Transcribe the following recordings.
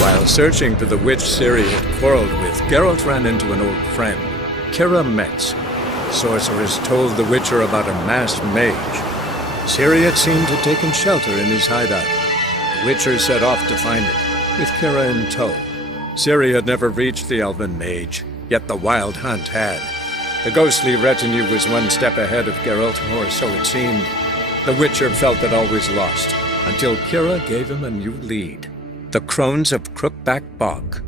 While searching for the witch Ciri had quarreled with, Geralt ran into an old friend, Kira Metz. Sorceress told the Witcher about a masked mage. Ciri had seemed to have taken shelter in his hideout. The Witcher set off to find it, with Kira in tow. Ciri had never reached the elven mage, yet the wild hunt had. The ghostly retinue was one step ahead of Geralt, or so it seemed. The Witcher felt that all was lost, until Kira gave him a new lead. The Crones of Crookback Bog.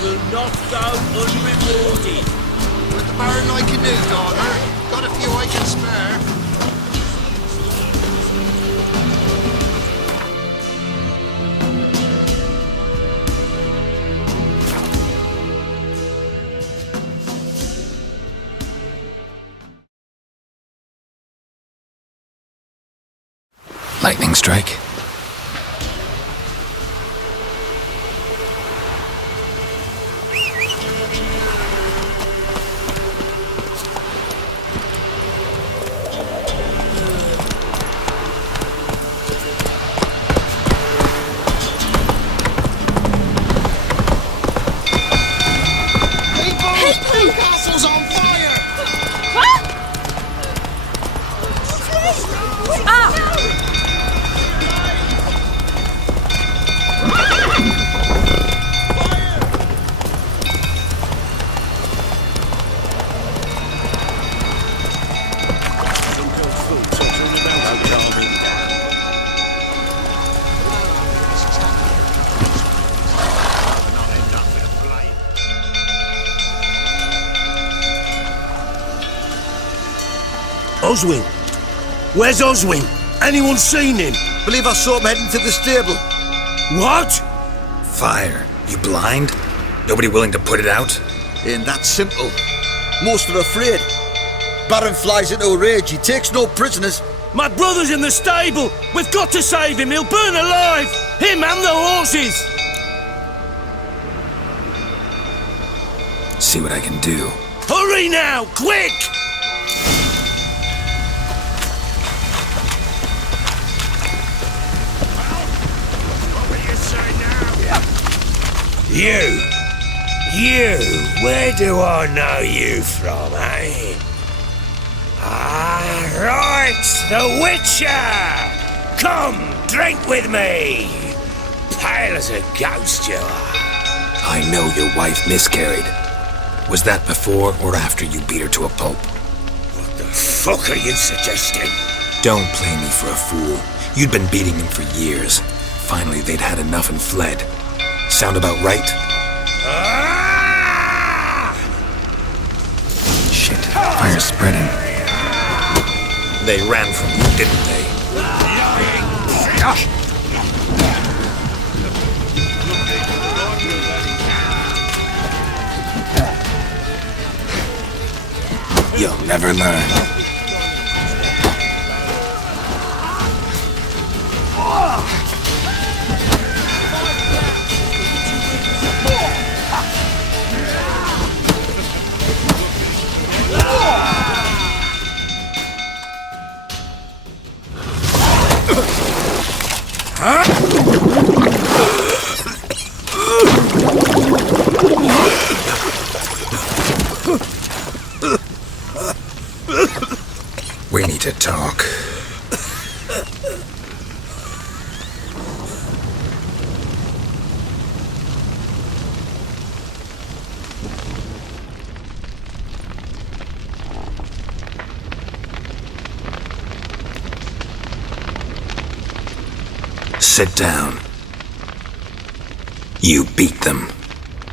Will not go unrewarded. What the Baron I can do, daughter? Got a few I can spare. Lightning strike. Oswin? Where's Oswin? Anyone seen him? Believe I saw him heading to the stable. What? Fire. You blind? Nobody willing to put it out? Ain't that simple. Most are afraid. Baron flies into a rage. He takes no prisoners. My brother's in the stable. We've got to save him. He'll burn alive. Him and the horses. See what I can do. Hurry now, quick! You, where do I know you from, eh? Ah, right, the Witcher! Come, drink with me! Pale as a ghost you are. I know your wife miscarried. Was that before or after you beat her to a pulp? What the fuck are you suggesting? Don't play me for a fool. You'd been beating them for years. Finally, they'd had enough and fled. Sound about right? Ah! Shit, fire's spreading. They ran from you, didn't they? You'll never learn. Sit down. You beat them.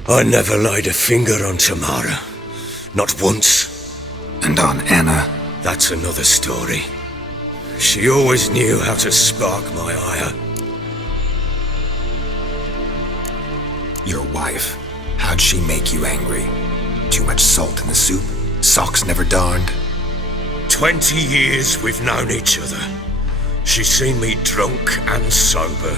I never laid a finger on Tamara. Not once. And on Anna? That's another story. She always knew how to spark my ire. Your wife, how'd she make you angry? Too much salt in the soup? Socks never darned? 20 years we've known each other. She's seen me drunk and sober.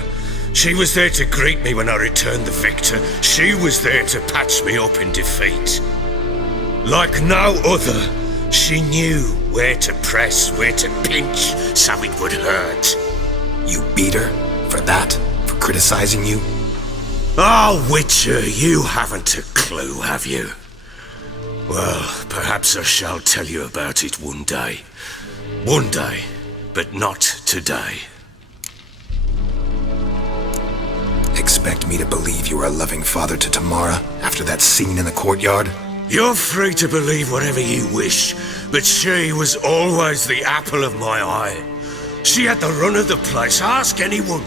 She was there to greet me when I returned the victor. She was there to patch me up in defeat. Like no other, she knew where to press, where to pinch, so it would hurt. You beat her? For that? For criticizing you? Oh, Witcher, you haven't a clue, have you? Well, perhaps I shall tell you about it one day. One day, but not today. Expect me to believe you are a loving father to Tamara after that scene in the courtyard? You're free to believe whatever you wish, but she was always the apple of my eye. She had the run of the place, ask anyone.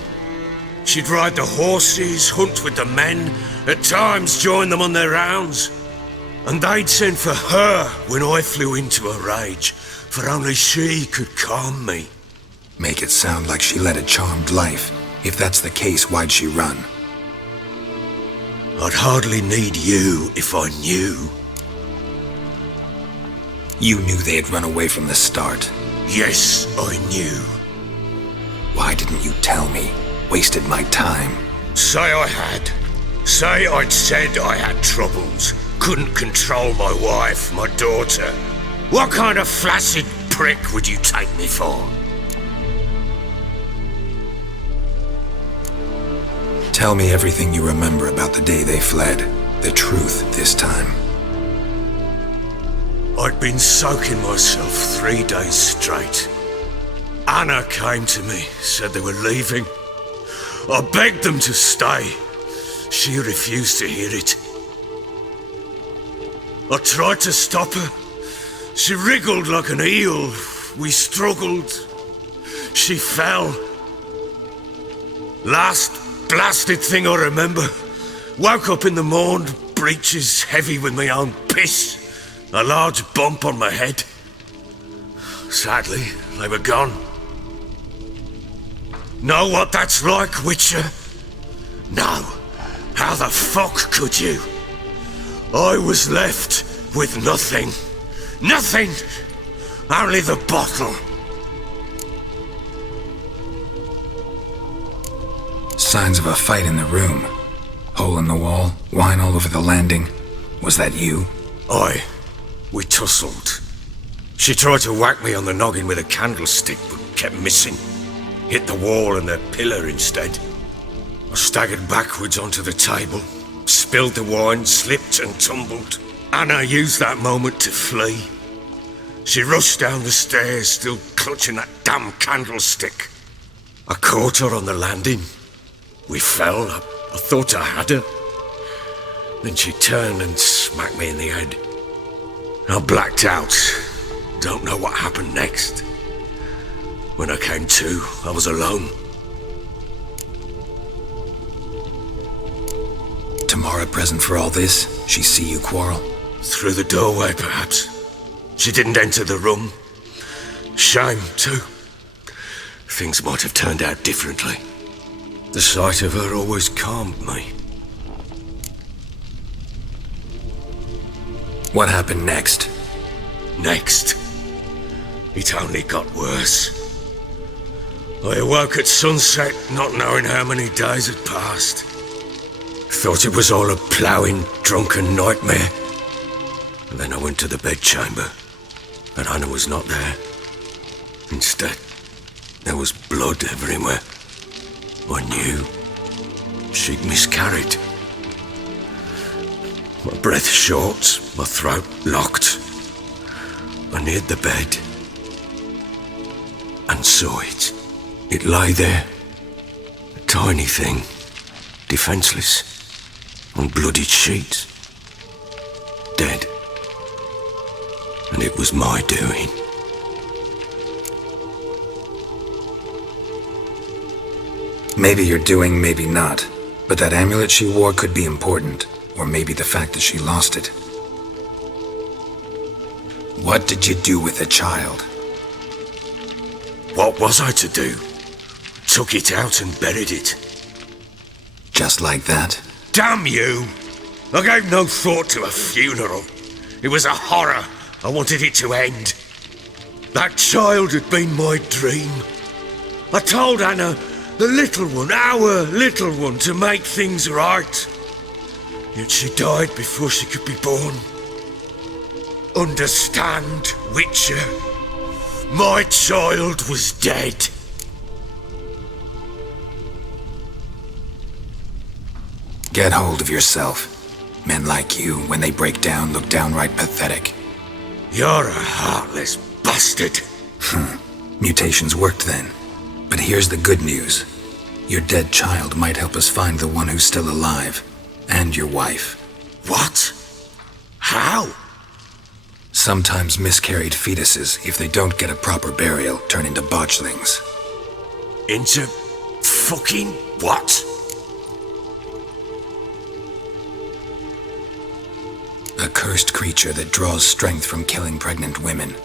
She'd ride the horses, hunt with the men, at times join them on their rounds. And they'd send for her when I flew into a rage, for only she could calm me. Make it sound like she led a charmed life. If that's the case, why'd she run? I'd hardly need you if I knew. You knew they had run away from the start. Yes, I knew. Why didn't you tell me? Wasted my time. Say I had. Say I'd said I had troubles. Couldn't control my wife, my daughter. What kind of flaccid prick would you take me for? Tell me everything you remember about the day they fled. The truth this time. I'd been soaking myself 3 days straight. Anna came to me, said they were leaving. I begged them to stay. She refused to hear it. I tried to stop her. She wriggled like an eel. We struggled. She fell. Last blasted thing I remember. Woke up in the morn, breeches heavy with my own piss. A large bump on my head. Sadly, they were gone. Know what that's like, Witcher? No. How the fuck could you? I was left with nothing. Nothing! Only the bottle. Signs of a fight in the room. Hole in the wall, wine all over the landing. Was that you? We tussled. She tried to whack me on the noggin with a candlestick, but kept missing. Hit the wall and the pillar instead. I staggered backwards onto the table, spilled the wine, slipped and tumbled. Anna used that moment to flee. She rushed down the stairs, still clutching that damn candlestick. I caught her on the landing. We fell. I thought I had her. Then she turned and smacked me in the head. I blacked out. Don't know what happened next. When I came to, I was alone. Tamara present for all this? She see you quarrel? Through the doorway, perhaps. She didn't enter the room. Shame, too. Things might have turned out differently. The sight of her always calmed me. What happened next? Next? It only got worse. I awoke at sunset, not knowing how many days had passed. Thought it was all a ploughing, drunken nightmare. And then I went to the bedchamber, but Anna was not there. Instead, there was blood everywhere. I knew she'd miscarried. My breath short, my throat locked. I neared the bed and saw it. It lay there, a tiny thing, defenseless, on bloodied sheets, dead. And it was my doing. Maybe you're doing, maybe not. But that amulet she wore could be important. Or maybe the fact that she lost it. What did you do with the child? What was I to do? Took it out and buried it. Just like that? Damn you! I gave no thought to a funeral. It was a horror. I wanted it to end. That child had been my dream. I told Anna, the little one, our little one, to make things right. Yet she died before she could be born. Understand, Witcher? My child was dead. Get hold of yourself. Men like you, when they break down, look downright pathetic. You're a heartless bastard. Mutations worked then. But here's the good news. Your dead child might help us find the one who's still alive. And your wife. What? How? Sometimes miscarried fetuses, if they don't get a proper burial, turn into botchlings. Into fucking what? A cursed creature that draws strength from killing pregnant women.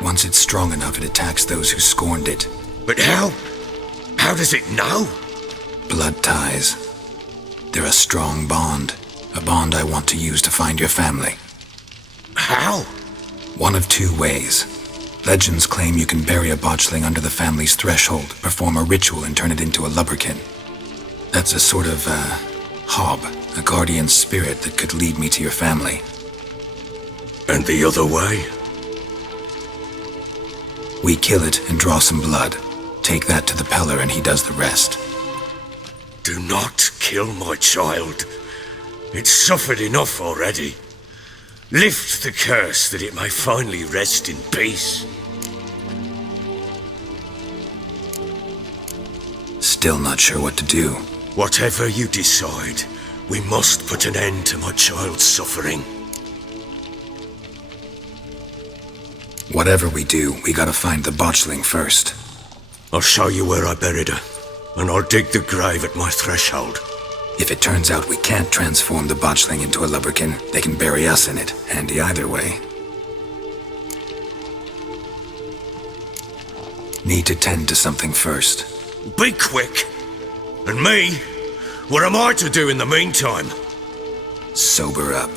Once it's strong enough, it attacks those who scorned it. But how? How does it know? Blood ties. They're a strong bond. A bond I want to use to find your family. How? One of two ways. Legends claim you can bury a botchling under the family's threshold, perform a ritual, and turn it into a lubberkin. That's a sort of, hob, a guardian spirit that could lead me to your family. And the other way? We kill it and draw some blood. Take that to the Peller and he does the rest. Do not kill my child. It's suffered enough already. Lift the curse that it may finally rest in peace. Still not sure what to do. Whatever you decide, we must put an end to my child's suffering. Whatever we do, we gotta find the botchling first. I'll show you where I buried her, and I'll dig the grave at my threshold. If it turns out we can't transform the botchling into a lubberkin, they can bury us in it. Handy either way. Need to tend to something first. Be quick! And me? What am I to do in the meantime? Sober up.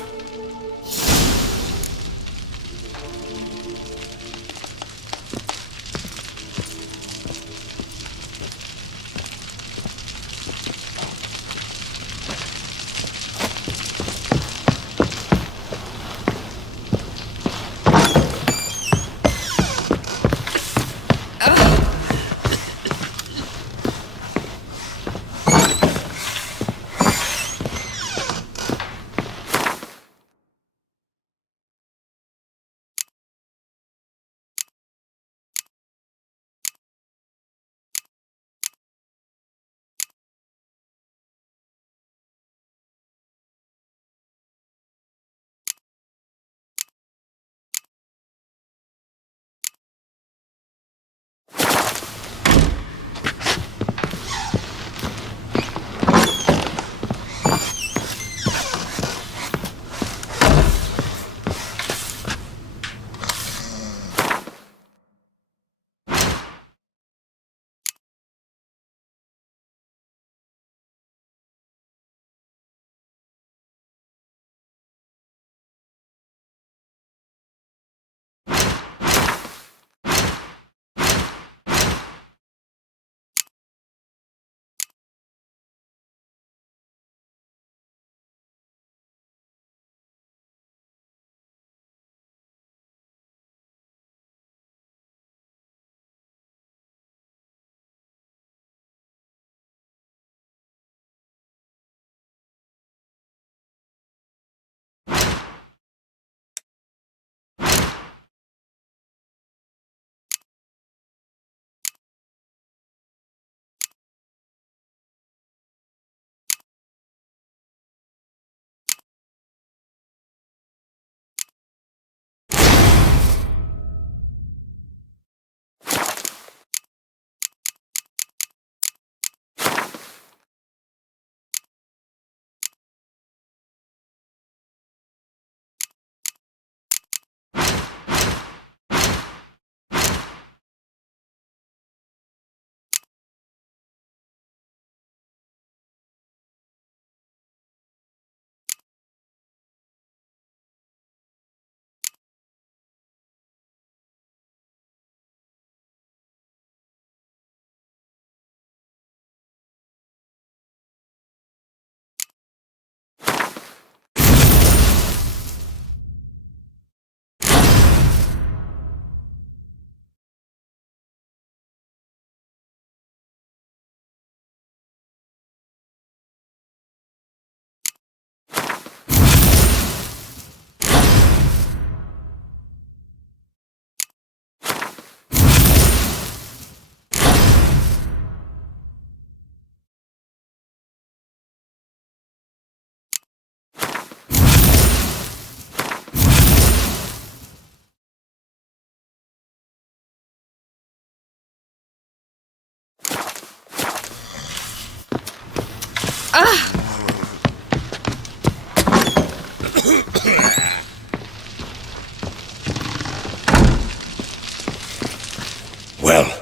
Well,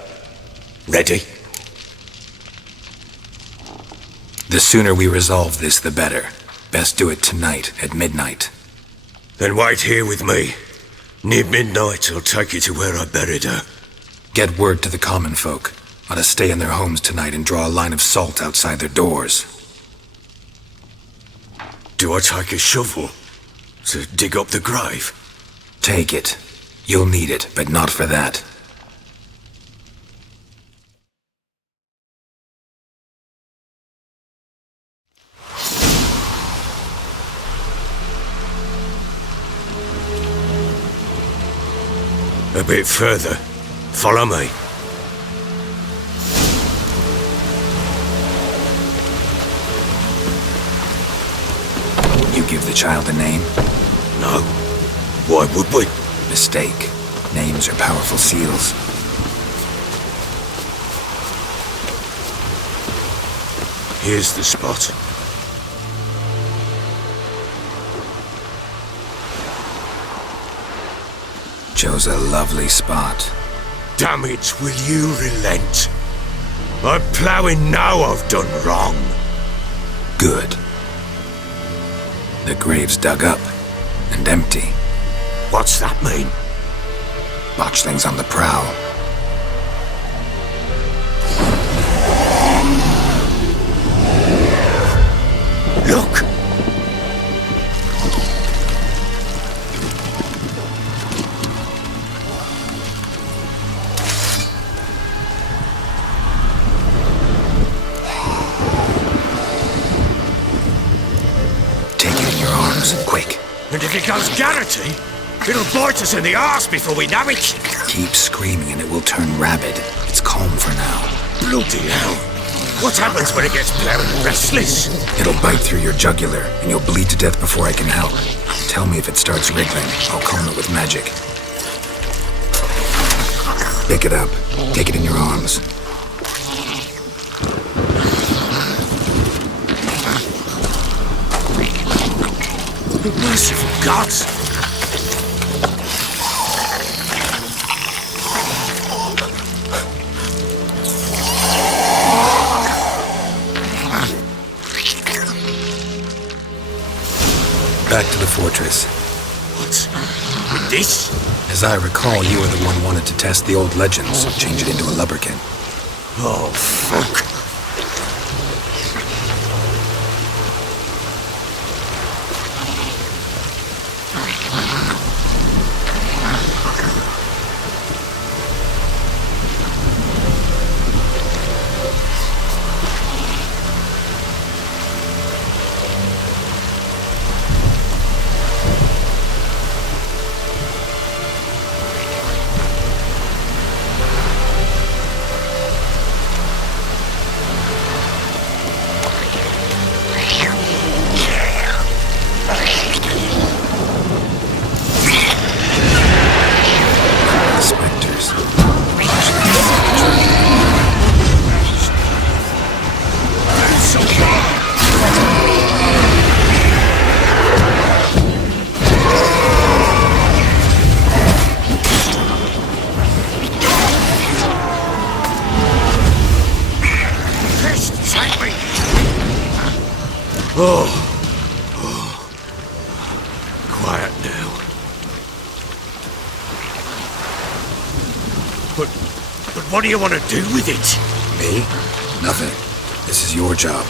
ready? The sooner we resolve this, the better. Best do it tonight, at midnight. Then wait here with me. Near midnight, I'll take you to where I buried her. Get word to the common folk. Ought to stay in their homes tonight and draw a line of salt outside their doors. Do I take a shovel to dig up the grave? Take it. You'll need it, but not for that. A bit further. Follow me. You give the child a name? No. Why would we? Mistake. Names are powerful seals. Here's the spot. Chose a lovely spot. Damn it, will you relent? I'm ploughing now I've done wrong. Good. The grave's dug up and empty. What's that mean? Botchling's on the prowl. Look! Take it in your arms, quick. And if it goes Garrity, it'll bite us in the arse before we know it. Keep screaming and it will turn rabid. It's calm for now. Bloody hell. What happens when it gets ploughed and restless? It'll bite through your jugular, and you'll bleed to death before I can help. Tell me if it starts wriggling. I'll calm it with magic. Pick it up. Take it in your arms. Merciful gods! Back to the fortress. What? With this? As I recall, you were the one wanted to test the old legends, change it into a lubberkin. Oh, fuck. Quiet now. But what do you want to do with it? Me? Nothing. This is your job.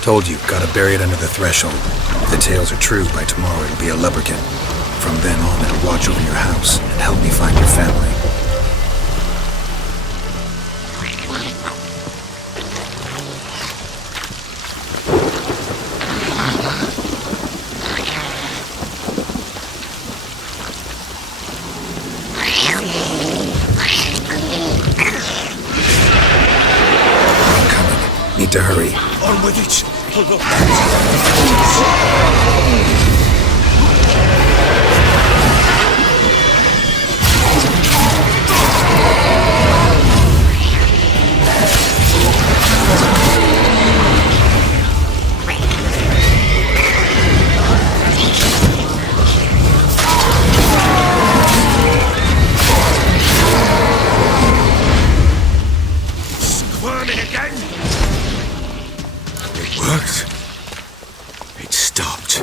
Told you, gotta bury it under the threshold. If the tales are true, by tomorrow it'll be a lubberkin. From then on, it'll watch over your house and help me find your family. Need to hurry. On with it! worked. It stopped.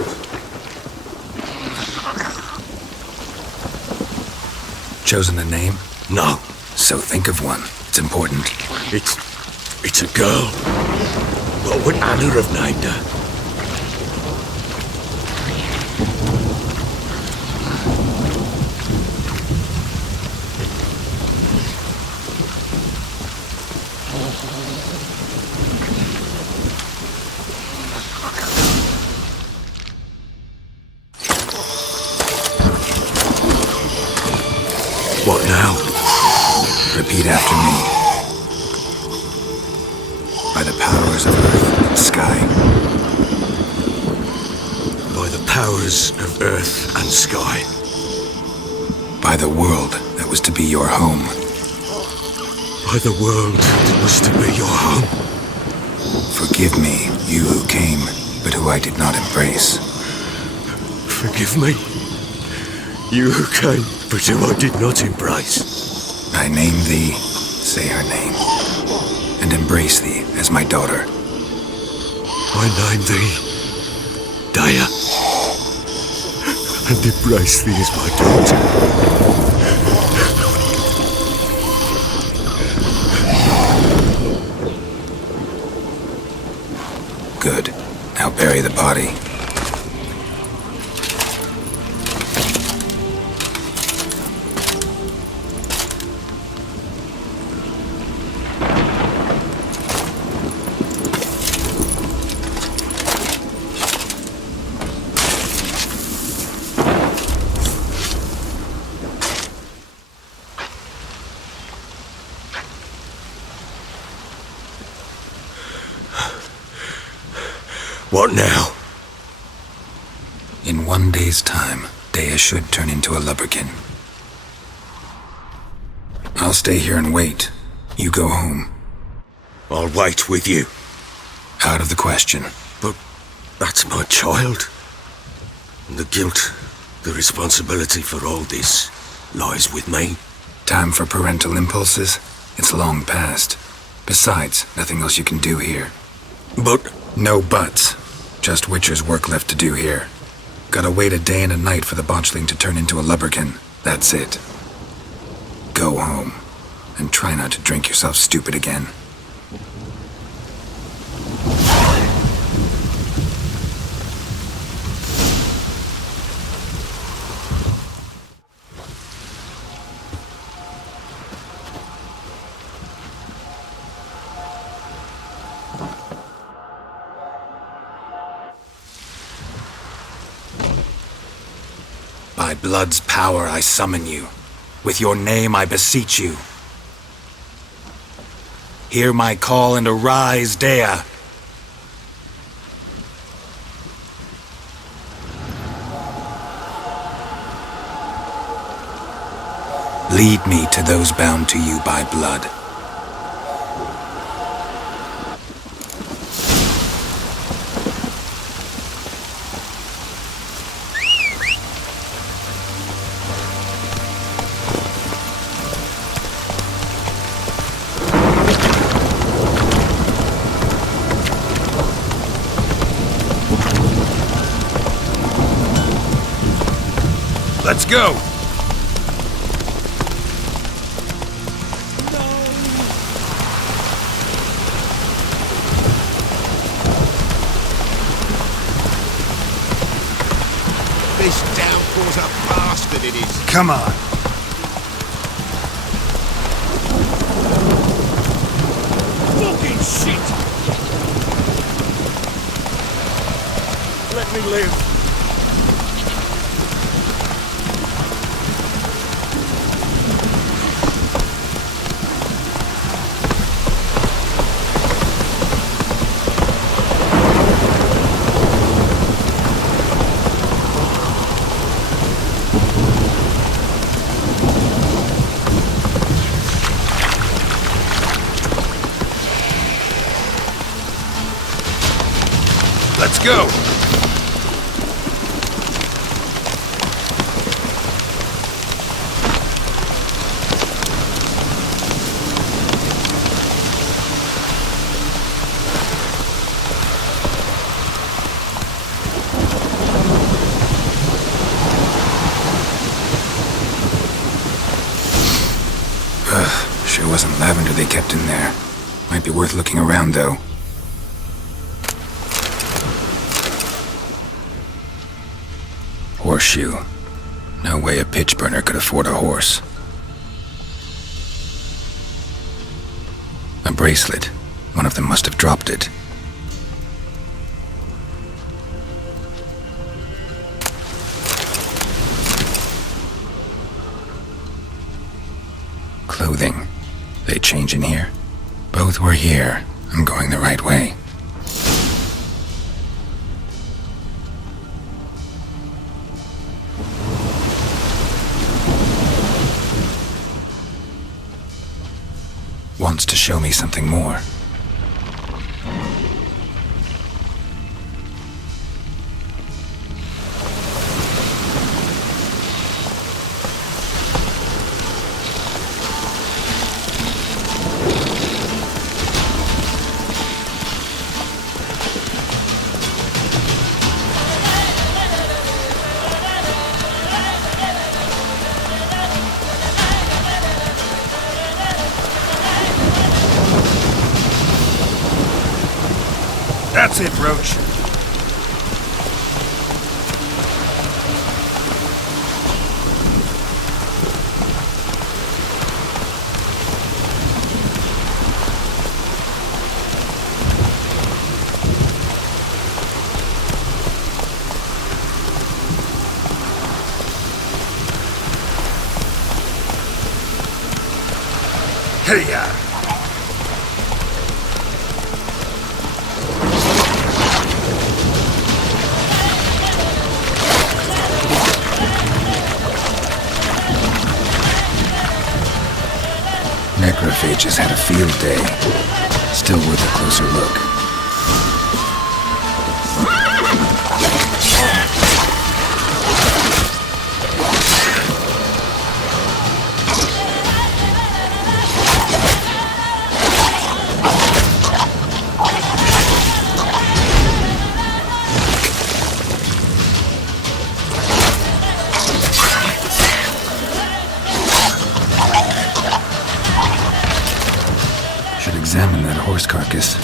Chosen a name? No. So think of one. It's important. It's a girl. What would Anna have named her? What now? Repeat after me. By the powers of earth and sky. By the powers of earth and sky. By the world that was to be your home. By the world that was to be your home. Forgive me, you who came, but who I did not embrace. Forgive me. You who came, but who I did not embrace. I name thee, say her name, and embrace thee as my daughter. I name thee Daya, and embrace thee as my daughter. Good. Now bury the body. What now? In 1 day's time, Dea should turn into a lubberkin. I'll stay here and wait. You go home. I'll wait with you. Out of the question. But that's my child. And the guilt, the responsibility for all this lies with me. Time for parental impulses? It's long past. Besides, nothing else you can do here. But... No buts. Just Witcher's work left to do here. Gotta wait a day and a night for the Botchling to turn into a lubberkin. That's it. Go home. And try not to drink yourself stupid again. By blood's power I summon you. With your name I beseech you. Hear my call and arise, Dea. Lead me to those bound to you by blood. let's go! This downpour's a bastard, it is. Come on. Fucking shit! Let me live. Let's go! wasn't lavender they kept in there. Might be worth looking around, though. Horseshoe. No way a pitch burner could afford a horse. A bracelet. One of them must have dropped it. Clothing. They change in here? Both were here. I'm going the right way. Wants to show me something more. That's it, Roach. Hey-ya! Necrophages had a field day. Still worth a closer look. Examine that horse carcass.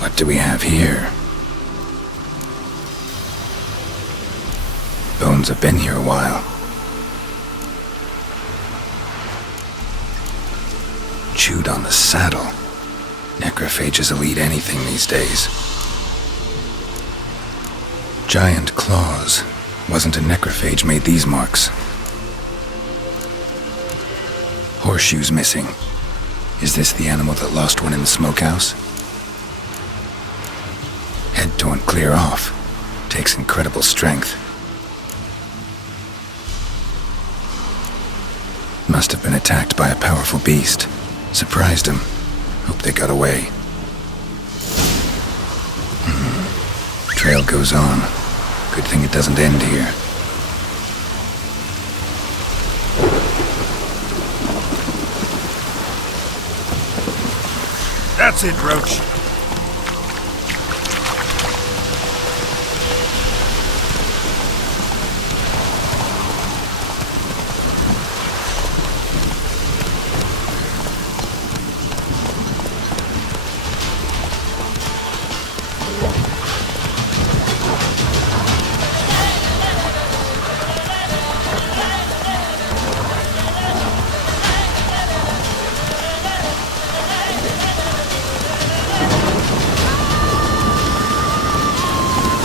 What do we have here? Bones have been here a while. Chewed on the saddle. Necrophages will eat anything these days. Giant claws. Wasn't a necrophage made these marks. Horseshoes missing. Is this the animal that lost one in the smokehouse? Head torn clear off. Takes incredible strength. Must have been attacked by a powerful beast. Surprised him. Hope they got away. Trail goes on. Good thing it doesn't end here. That's it, Roach.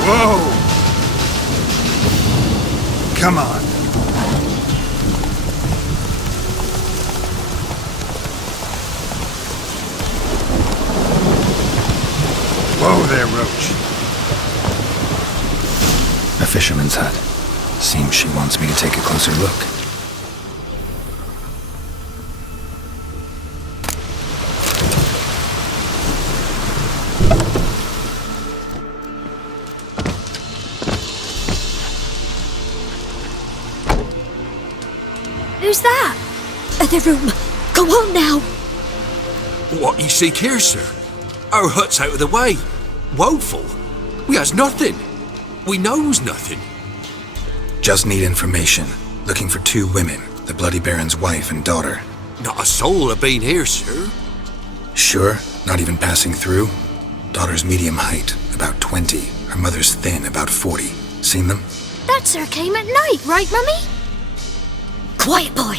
Whoa! Come on. there, Roach? A fisherman's hut. Seems she wants me to take a closer look. Who's that? The room. Go on now. What you seek here, sir? Our hut's out of the way. Woeful. We has nothing. We knows nothing. Just need information. Looking for 2 women, the Bloody Baron's wife and daughter. Not a soul have been here, sir. Sure? Not even passing through? Daughter's medium height, about 20. Her mother's thin, about 40. Seen them? That sir came at night, right, Mummy? Quiet, boy.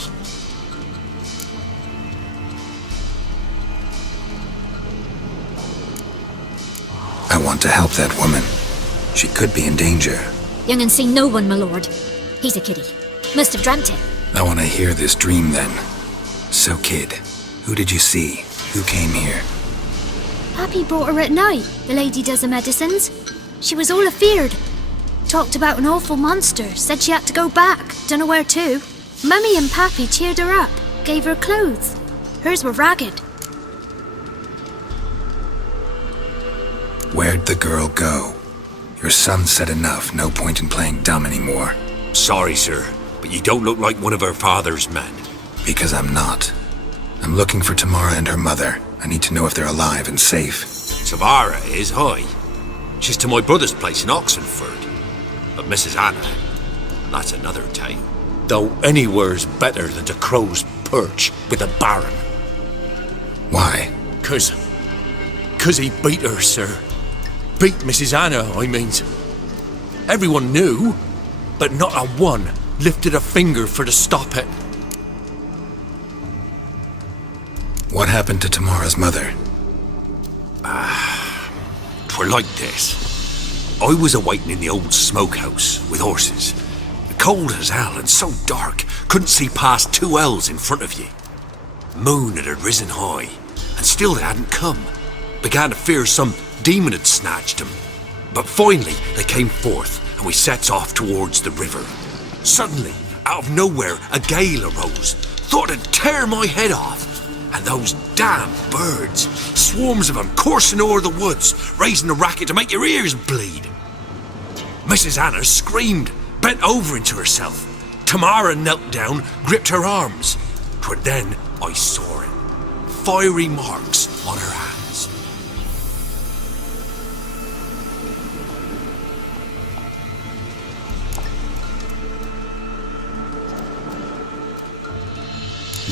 I want to help that woman. She could be in danger. Young and seen no one, my lord. He's a kiddie. Must have dreamt it. I want to hear this dream then. So, kid, who did you see? Who came here? Pappy brought her at night. The lady does the medicines. She was all afeared. Talked about an awful monster. Said she had to go back. Dunno where to. Mummy and Pappy cheered her up. Gave her clothes. Hers were ragged. Where'd the girl go? Your son said enough. No point in playing dumb anymore. Sorry, sir, but you don't look like one of our father's men. Because I'm not. I'm looking for Tamara and her mother. I need to know if they're alive and safe. Tamara is, aye. She's to my brother's place in Oxenford. But Mrs. Anna, that's another tale. Though anywhere's better than to crow's perch with a baron. Why? Cause he beat her, sir. Beat Mrs. Anna, I means. Everyone knew, but not a one lifted a finger for to stop it. What happened to Tamara's mother? 'Twere like this. I was awaiting in the old smokehouse with horses. Cold as hell and so dark, couldn't see past 2 ells in front of you. Moon had risen high, and still they hadn't come. Began to fear some demon had snatched them. But finally they came forth, and we sets off towards the river. Suddenly, out of nowhere, a gale arose. Thought it'd tear my head off. And those damn birds, swarms of them coursing o'er the woods, raising a racket to make your ears bleed. Mrs. Anna screamed, bent over into herself. Tamara knelt down, gripped her arms. 'Twere then I saw it. Fiery marks on her hands.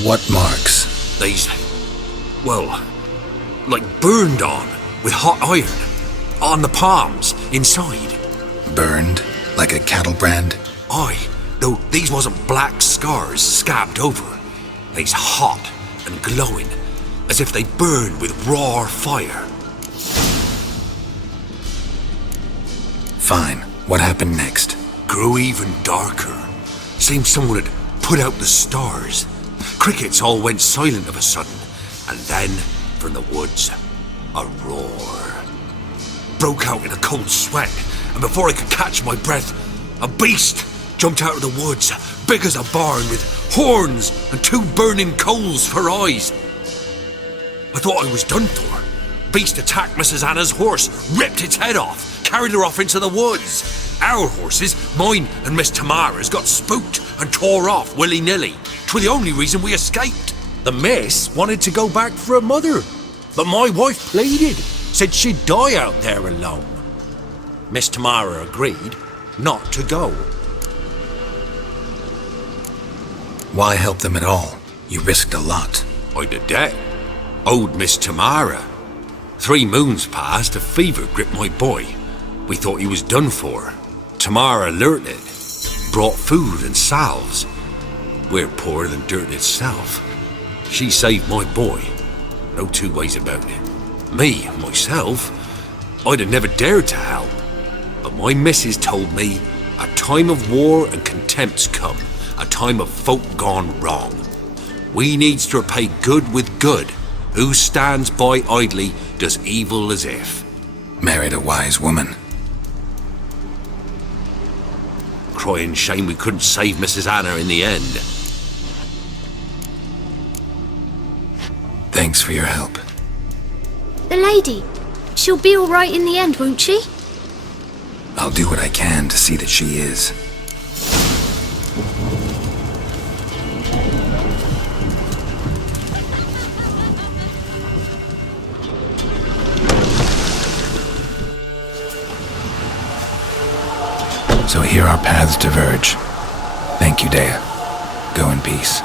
What marks? These, well, like burned on with hot iron. On the palms, inside. Burned? Like a cattle brand? Aye, though these wasn't black scars scabbed over. They's hot and glowing, as if they burned with raw fire. Fine. What happened next? Grew even darker. Seemed someone had put out the stars. Crickets all went silent of a sudden, and then, from the woods, a roar. Broke out in a cold sweat, and before I could catch my breath, a beast jumped out of the woods, big as a barn, with horns and 2 burning coals for eyes. I thought I was done for. Beast attacked Mrs. Anna's horse, ripped its head off, carried her off into the woods. Our horses, mine and Miss Tamara's, got spooked and tore off willy-nilly. 'Twere the only reason we escaped. The miss wanted to go back for her mother, but my wife pleaded, said she'd die out there alone. Miss Tamara agreed not to go. Why help them at all? You risked a lot. I'd a debt. Owed Miss Tamara. 3 moons passed, a fever gripped my boy. We thought he was done for. Tamara learnt it. Brought food and salves. We're poorer than dirt itself. She saved my boy. No 2 ways about it. Me, myself, I'd have never dared to help. But my missus told me a time of war and contempt's come. A time of folk gone wrong. We needs to repay good with good. Who stands by idly does evil as if. Married a wise woman. Crying shame we couldn't save Mrs. Anna in the end. Thanks for your help. The lady. She'll be all right in the end, won't she? I'll do what I can to see that she is. So here our paths diverge. Thank you, Dea. Go in peace.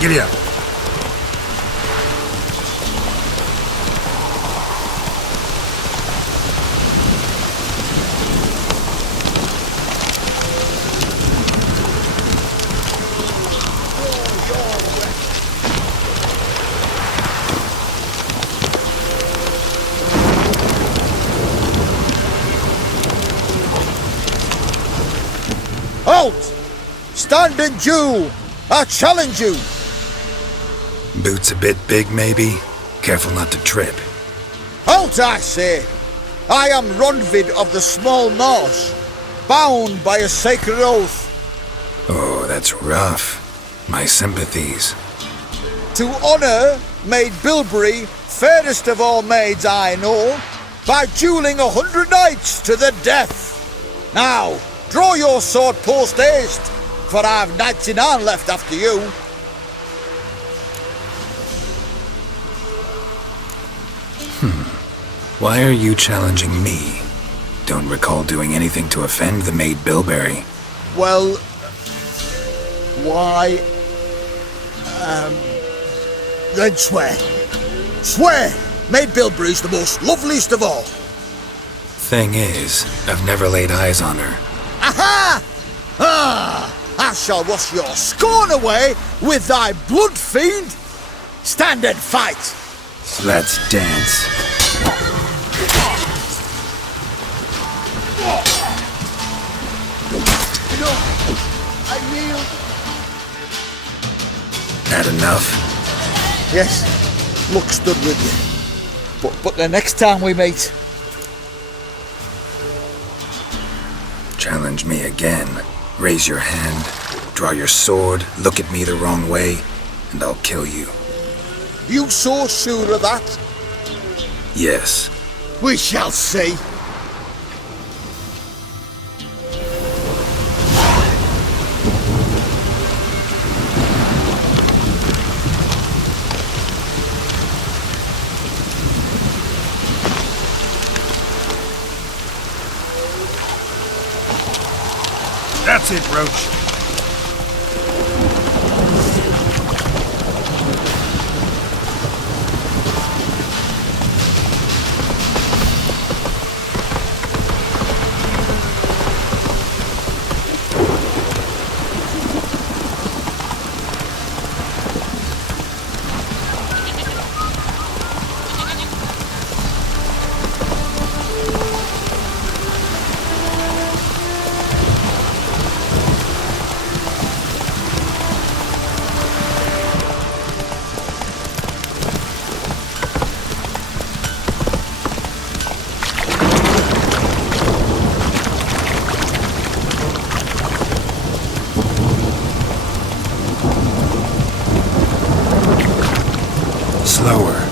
Giddy up. Halt! Stand and Jew! I challenge you! Boots a bit big, maybe? Careful not to trip. Halt, I say! I am Ronvid of the Small Marsh, bound by a sacred oath. Oh, that's rough. My sympathies. To honour Maid Bilberry, fairest of all maids I know, by duelling 100 knights to the death. Now, draw your sword post haste, for I've 99 left after you. Why are you challenging me? Don't recall doing anything to offend the Maid Bilberry. Well, why? Then swear. Swear! Maid Bilberry's the most loveliest of all. Thing is, I've never laid eyes on her. Aha! Ah! I shall wash your scorn away with thy blood, fiend! Stand and fight! Let's dance. No, I yield. That enough? Yes, luck stood with you. But the next time we meet... Challenge me again. Raise your hand, draw your sword, look at me the wrong way, and I'll kill you. You so sure of that? Yes. We shall see. That's it, Roach. Slower.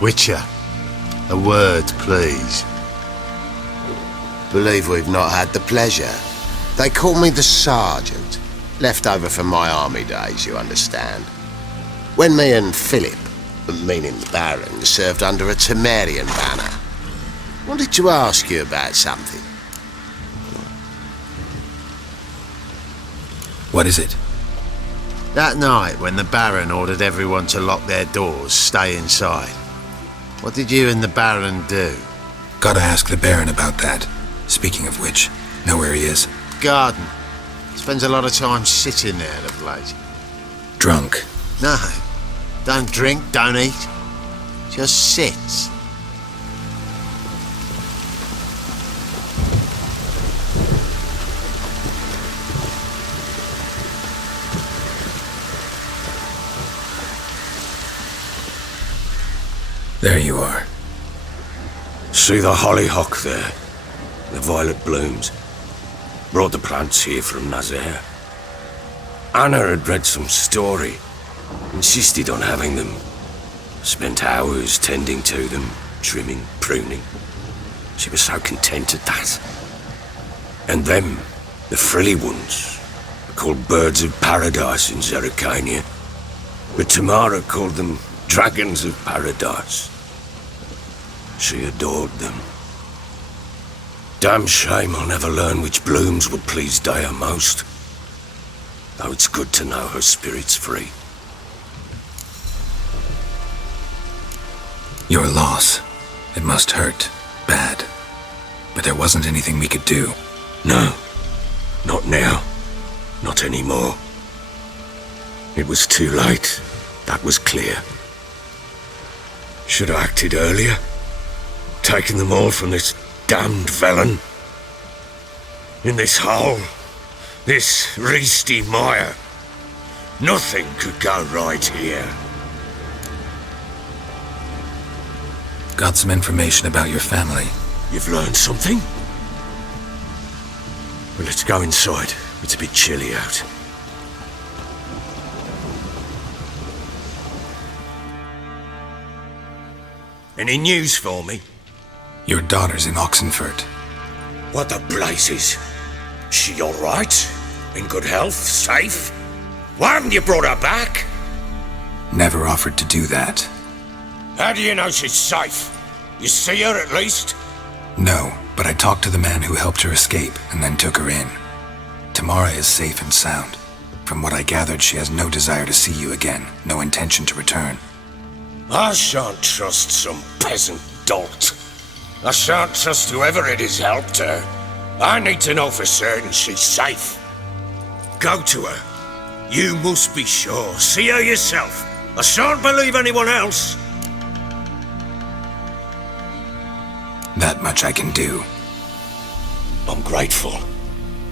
Witcher, a word, please. Believe we've not had the pleasure. They call me the Sergeant. Left over from my army days, you understand. When me and Philip, meaning the Baron, served under a Temerian banner. Wanted to ask you about something. What is it? That night when the Baron ordered everyone to lock their doors, stay inside. What did you and the Baron do? Gotta ask the Baron about that. Speaking of which, know where he is? Garden. Spends a lot of time sitting there of late. Drunk. No. Don't drink, don't eat. Just sits. There you are. See the hollyhock there? The violet blooms. Brought the plants here from Nazaire. Anna had read some story. Insisted on having them. Spent hours tending to them, trimming, pruning. She was so content at that. And them, the frilly ones, are called birds of paradise in Zerrikania. But Tamara called them dragons of paradise. She adored them. Damn shame I'll never learn which blooms would please Dea most. Though it's good to know her spirit's free. Your loss. It must hurt. Bad. But there wasn't anything we could do. No. Not now. Not anymore. It was too late. That was clear. Should have acted earlier. Taken them all from this damned felon. In this hole. This reesty mire. Nothing could go right here. Got some information about your family. You've learned something? Well, let's go inside. It's a bit chilly out. Any news for me? Your daughter's in Oxenfurt. What the blazes? She all right? In good health? Safe? Why haven't you brought her back? Never offered to do that. How do you know she's safe? You see her at least? No, but I talked to the man who helped her escape and then took her in. Tamara is safe and sound. From what I gathered, she has no desire to see you again, no intention to return. I shan't trust some peasant dolt. I shan't trust whoever it is helped her. I need to know for certain she's safe. Go to her. You must be sure. See her yourself. I shan't believe anyone else. That much I can do. I'm grateful.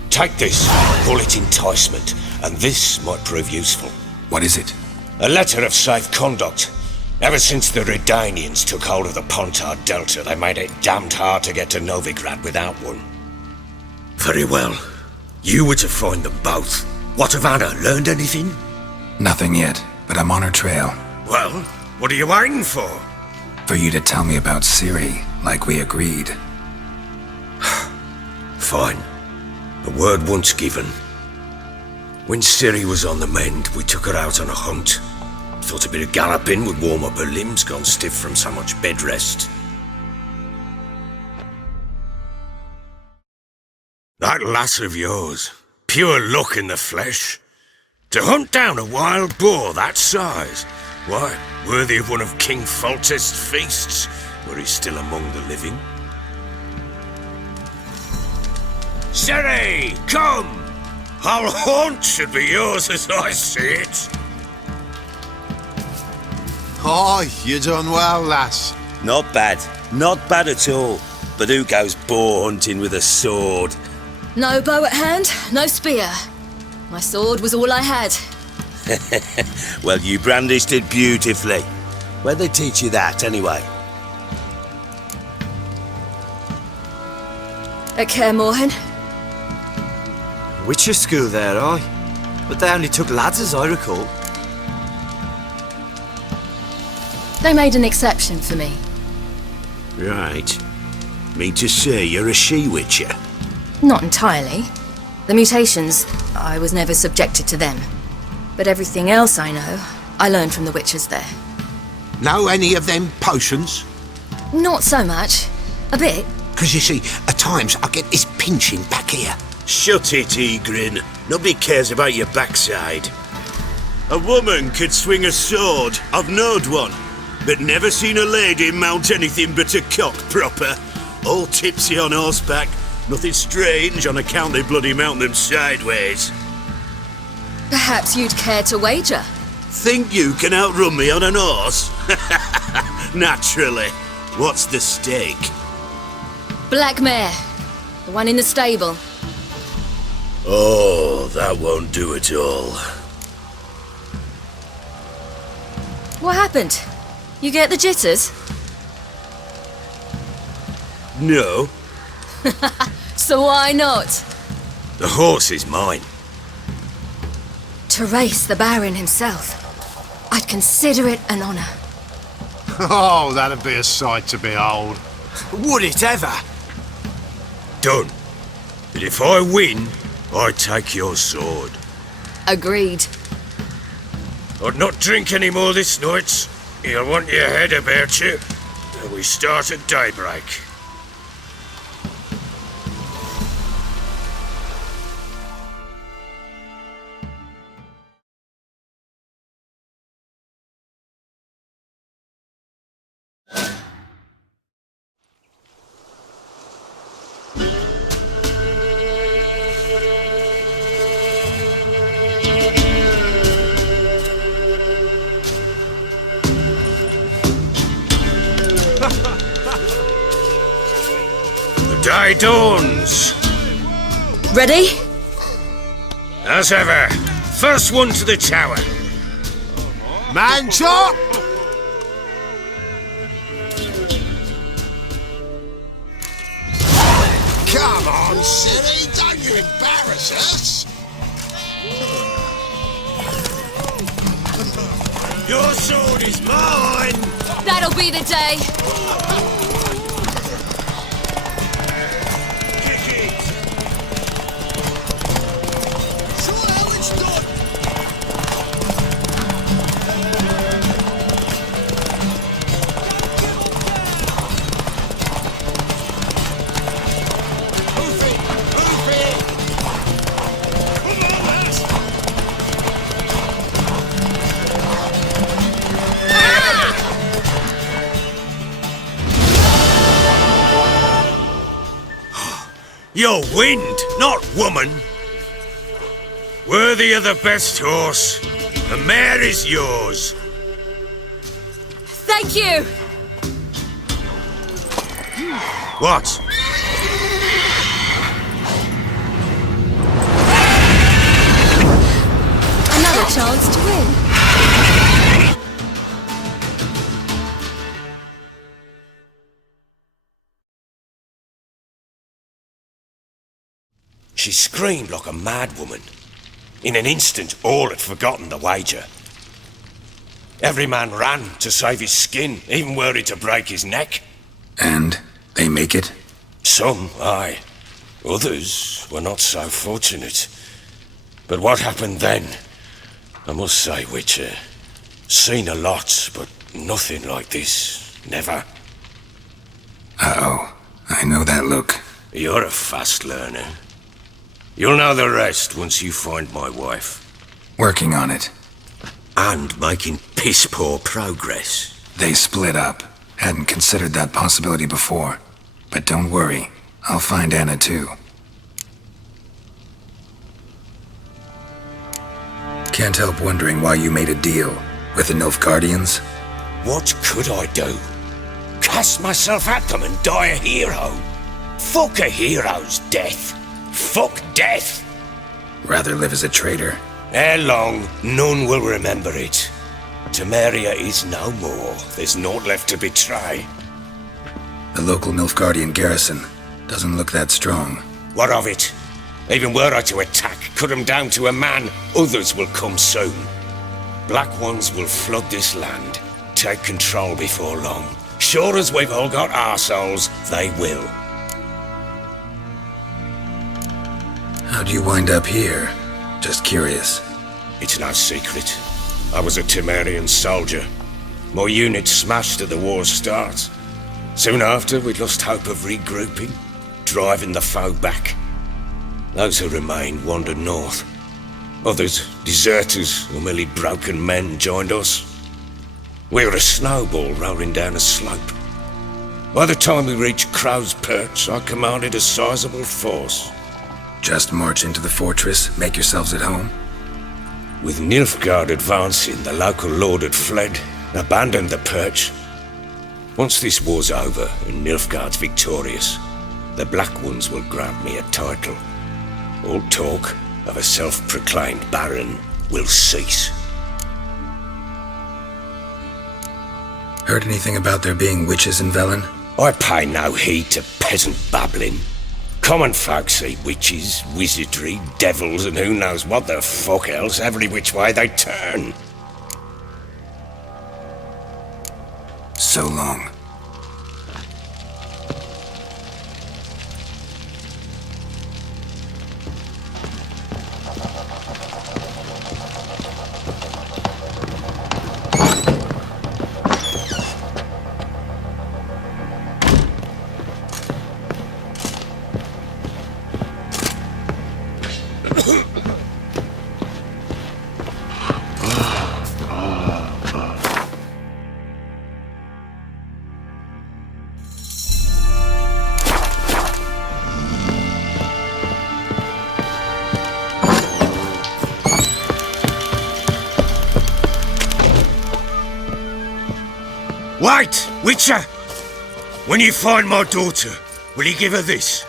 Take this, call it enticement, and this might prove useful. What is it? A letter of safe conduct. Ever since the Redanians took hold of the Pontard Delta, they made it damned hard to get to Novigrad without one. Very well. You were to find them both. What of Anna? Learned anything? Nothing yet, but I'm on her trail. Well, what are you waiting for? For you to tell me about Ciri, like we agreed. Fine. A word once given. When Ciri was on the mend, we took her out on a hunt. Thought a bit of galloping would warm up her limbs, gone stiff from so much bed rest. That lass of yours, pure luck in the flesh. To hunt down a wild boar that size, why, worthy of one of King Foltest's feasts, were he still among the living. Ciri, come! Our haunt should be yours as I see it. Aye, you done well, lass. Not bad. Not bad at all. But who goes boar hunting with a sword? No bow at hand, no spear. My sword was all I had. Well, you brandished it beautifully. Where'd they teach you that, anyway? At Kaer Morhen. Witcher school there, aye. But they only took lads, as I recall. They made an exception for me. Right. Mean to say you're a she-witcher? Not entirely. The mutations, I was never subjected to them. But everything else I know, I learned from the witches there. Know any of them potions? Not so much. A bit. Because you see, at times I get this pinching back here. Shut it, Egrin. Nobody cares about your backside. A woman could swing a sword. I've knowed one. But never seen a lady mount anything but a cock proper. All tipsy on horseback. Nothing strange on account they bloody mount them sideways. Perhaps you'd care to wager? Think you can outrun me on an horse? Naturally. What's the stake? Black mare. The one in the stable. Oh, that won't do at all. What happened? You get the jitters? No. So why not? The horse is mine. To race the Baron himself. I'd consider it an honour. Oh, that'd be a sight to behold. Would it ever? Done. But if I win, I take your sword. Agreed. I'd not drink any more this night. You'll want your head about you. And we start at daybreak. The day dawns. Ready? As ever, first one to the tower. Man chop! Come on, silly, don't you embarrass us! Your sword is mine! That'll be the day. Kick it! Show how it's done! Move it! Move it! Come on, lads! You're wind, not woman. Worthy of the best horse. The mare is yours. Thank you. What? Another chance to win. She screamed like a mad woman. In an instant, all had forgotten the wager. Every man ran to save his skin, even worried to break his neck. And they make it? Some, aye. Others were not so fortunate. But what happened then? I must say, Witcher, seen a lot, but nothing like this. Never. Uh-oh. I know that look. You're a fast learner. You'll know the rest once you find my wife. Working on it. And making piss-poor progress. They split up. Hadn't considered that possibility before. But don't worry. I'll find Anna too. Can't help wondering why you made a deal with the Nilfgaardians. What could I do? Cast myself at them and die a hero? Fuck a hero's death. Fuck death. Rather live as a traitor. Ere long, none will remember it. Temeria is no more. There's naught left to betray. The local Nilfgaardian garrison doesn't look that strong. What of it? Even were I to attack, cut them down to a man, others will come soon. Black ones will flood this land, take control before long. Sure as we've all got arseholes, they will. How'd you wind up here? Just curious. It's no secret. I was a Temerian soldier. My unit smashed at the war's start. Soon after, we'd lost hope of regrouping, driving the foe back. Those who remained wandered north. Others, deserters or merely broken men, joined us. We were a snowball rolling down a slope. By the time we reached Crow's Perch, I commanded a sizable force. Just march into the fortress, make yourselves at home? With Nilfgaard advancing, the local lord had fled, abandoned the Perch. Once this war's over and Nilfgaard's victorious, the Black Ones will grant me a title. All talk of a self-proclaimed baron will cease. Heard anything about there being witches in Velen? I pay no heed to peasant babbling. Common folk see witches, wizardry, devils, and who knows what the fuck else every which way they turn. So long. Wait, Witcher! When you find my daughter, will you give her this?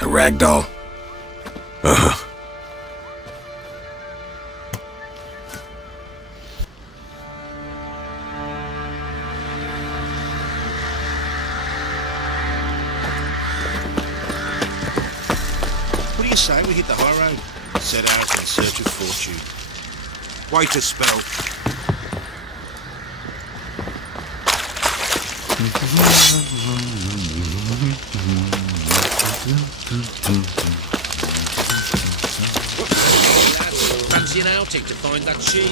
A rag doll? Uh-huh. What do you say we hit the high road? Set out in search of fortune. Wait a spell. Fancy an outing to find that sheep?